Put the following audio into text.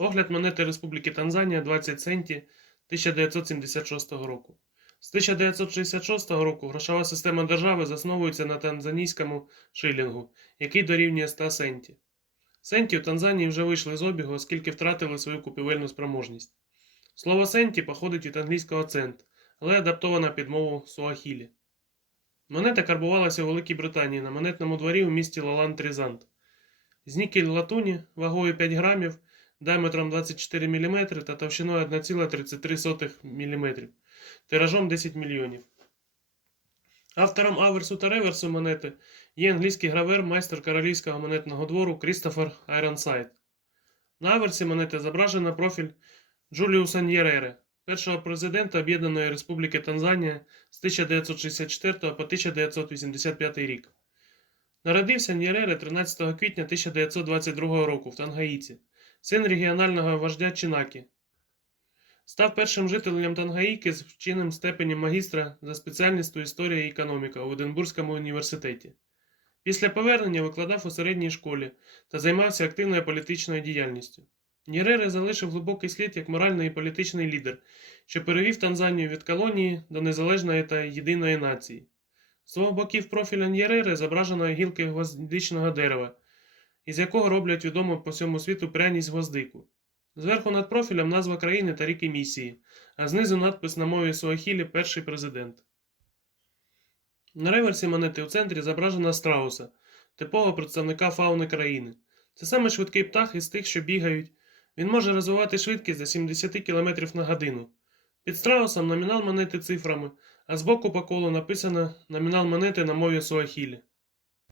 Огляд монети Республіки Танзанія 20 центі 1976 року. З 1966 року грошова система держави засновується на танзанійському шилінгу, який дорівнює 100 центі. Сенті в Танзанії вже вийшли з обігу, оскільки втратили свою купівельну спроможність. Слово сенті походить від англійського цент, але адаптована під мову суахілі. Монета карбувалася у Великій Британії на монетному дворі у місті Лолан Трізант. З латуні вагою 5 грамів, діаметром 24 мм та товщиною 1,33 мм, тиражом 10 мільйонів. Автором аверсу та реверсу монети є англійський гравер, майстер королівського монетного двору Крістофер Айронсайд. На аверсі монети зображено профіль Джуліуса Ньєрере, першого президента Об'єднаної Республіки Танзанія з 1964 по 1985 рік. Народився Ньєрере 13 квітня 1922 року в Тангаїці, син регіонального вождя Чінакі. Став першим жителем Тангаїки з вченим степенем магістра за спеціальністю історія і економіка у Единбурзькому університеті. Після повернення викладав у середній школі та займався активною політичною діяльністю. Нєрере залишив глибокий слід як моральний і політичний лідер, що перевів Танзанію від колонії до незалежної та єдиної нації. З двох боків профіля Нєрере зображено гілки гвоздичного дерева, із якого роблять відому по всьому світу пряність гвоздику. Зверху над профілем назва країни та рік емісії, а знизу надпис на мові Суахілі Перший президент. На реверсі монети у центрі зображена страуса, типового представника фауни країни. Це саме швидкий птах із тих, що бігають. Він може розвивати швидкість до 70 км на годину. Під страусом номінал монети цифрами, а збоку по колу написано номінал монети на мові Суахілі.